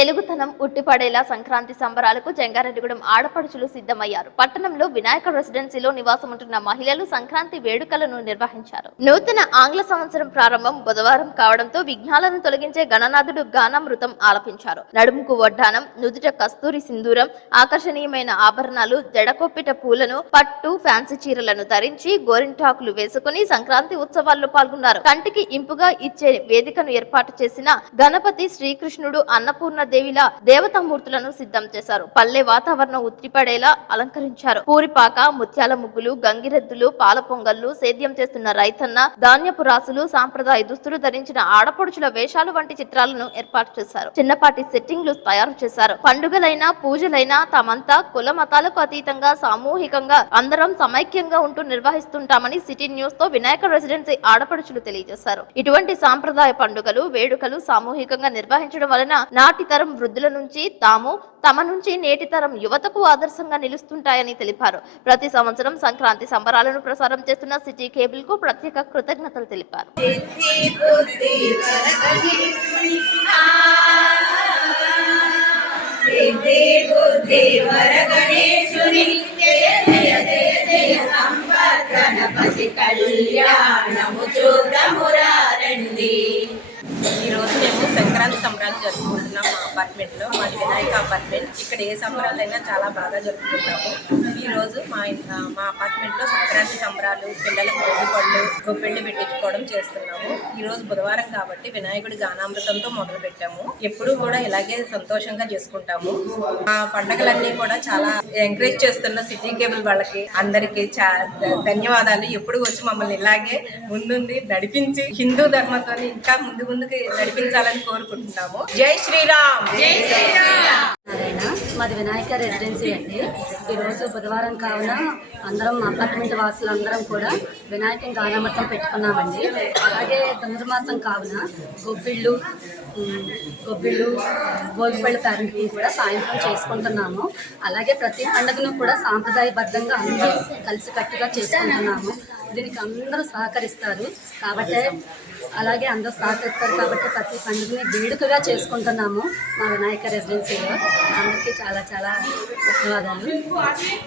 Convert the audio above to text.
తెలుగుతనం ఉట్టిపడేలా సంక్రాంతి సంబరాలకు జంగారెడ్డిగూడెం ఆడపడుచులు సిద్ధమయ్యారు. పట్టణంలో వినాయక రెసిడెన్సీలో నివాసముంటున్న మహిళలు సంక్రాంతి వేడుకలను నిర్వహించారు. నూతన ఆంగ్ల సంవత్సరం ప్రారంభం బుధవారం కావడంతో విఘ్నాలను తొలగించే గణనాథుడు గానామృతం ఆలపించారు. నడుముకు వడ్డానం, నుదుట కస్తూరి సింధూరం, ఆకర్షణీయమైన ఆభరణాలు, జడకొప్పిట పూలను, పట్టు ఫ్యాన్సీ చీరలను ధరించి గోరింటాకులు వేసుకుని సంక్రాంతి ఉత్సవాల్లో పాల్గొన్నారు. కంటికి ఇంపుగా ఇచ్చే వేదికను ఏర్పాటు చేసిన గణపతి, శ్రీకృష్ణుడు, అన్నపూర్ణ దేవిలా దేవతామూర్తులను సిద్ధం చేశారు. పల్లె వాతావరణం ఉత్తిపడేలా అలంకరించారు. పూరిపాక, ముత్యాల ముగ్గులు, గంగిరెద్దులు, పాల పొంగళ్లు, సేద్యం చేస్తున్న రైతన్న, ధాన్యపు రాసులు, సాంప్రదాయ దుస్తులు ధరించిన ఆడపడుచుల వేషాలు వంటి చిత్రాలను ఏర్పాటు చేశారు. చిన్నపాటి సెట్టింగ్లు తయారు చేశారు. పండుగలైనా పూజలైనా తామంతా కుల మతాలకు అతీతంగా సామూహికంగా అందరం సమైక్యంగా ఉంటూ నిర్వహిస్తుంటామని సిటీ న్యూస్ తో వినాయక రెసిడెన్సీ ఆడపడుచులు తెలియజేశారు. ఇటువంటి సాంప్రదాయ పండుగలు, వేడుకలు సామూహికంగా నిర్వహించడం వలన నాటి తరం వృద్ధుల నుంచి తమ నుంచి నేటి తరం యువతకు ఆదర్శంగా నిలుస్తుంటాయని తెలిపారు. ప్రతి సంవత్సరం సంక్రాంతి సంబరాలను ప్రసారం చేస్తున్న సిటీ కేబుల్ కు ప్రత్యేక కృతజ్ఞతలు తెలిపారు. ఈరోజు మేము సంక్రాంతి సంబరాలు జరుపుకుంటున్నాం. మా అపార్ట్మెంట్లో, మాది వినాయక అపార్ట్మెంట్. ఇక్కడ ఏ సంబరాలైనా చాలా బాగా జరుపుకుంటాము. ఈరోజు మా అపార్ట్మెంట్లో సంక్రాంతి సంబరాలు, పిల్లలకు భోగిపళ్ళు, గొబ్బెళ్ళు పెట్టించుకోవడం చేస్తున్నాము. ఈరోజు బుధవారం కాబట్టి వినాయకుడి గానామృతంతో మొదలు పెట్టాము. ఎప్పుడూ కూడా ఇలాగే సంతోషంగా చేసుకుంటాము. మా పండగలన్నీ కూడా చాలా ఎంకరేజ్ చేస్తున్న సిటీ కేబుల్ వాళ్ళకి అందరికీ ధన్యవాదాలు. ఎప్పుడు వచ్చి మమ్మల్ని ఇలాగే ముందుండి నడిపించి హిందూ ధర్మంతో ఇంకా ముందుకు నడిపించాలని కోరుకుంటున్నాము. జై శ్రీరామ్. జై శ్రీరామ్. మాది వినాయక రెసిడెన్సీ అండి. ఈరోజు బుధవారం కావున అందరం అపార్ట్మెంట్ వాసులందరం కూడా వినాయక గానామృతం పెట్టుకున్నామండి. అలాగే ధనుర్మాసం కావున గొబ్బిళ్ళు భోగిపళ్ళు కార్యక్రమం కూడా సాయంత్రం చేసుకుంటున్నాము. అలాగే ప్రతి పండుగను కూడా సాంప్రదాయబద్ధంగా అందరూ కలిసికట్టుగా చేసుకుంటున్నాము. దీనికి అందరూ సహకరిస్తారు కాబట్టి ప్రతి పండుగని వేడుకగా చేసుకుంటున్నాము. మా వినాయక రెసిడెన్సీలో అందరికీ చాలా ధన్యవాదాలు.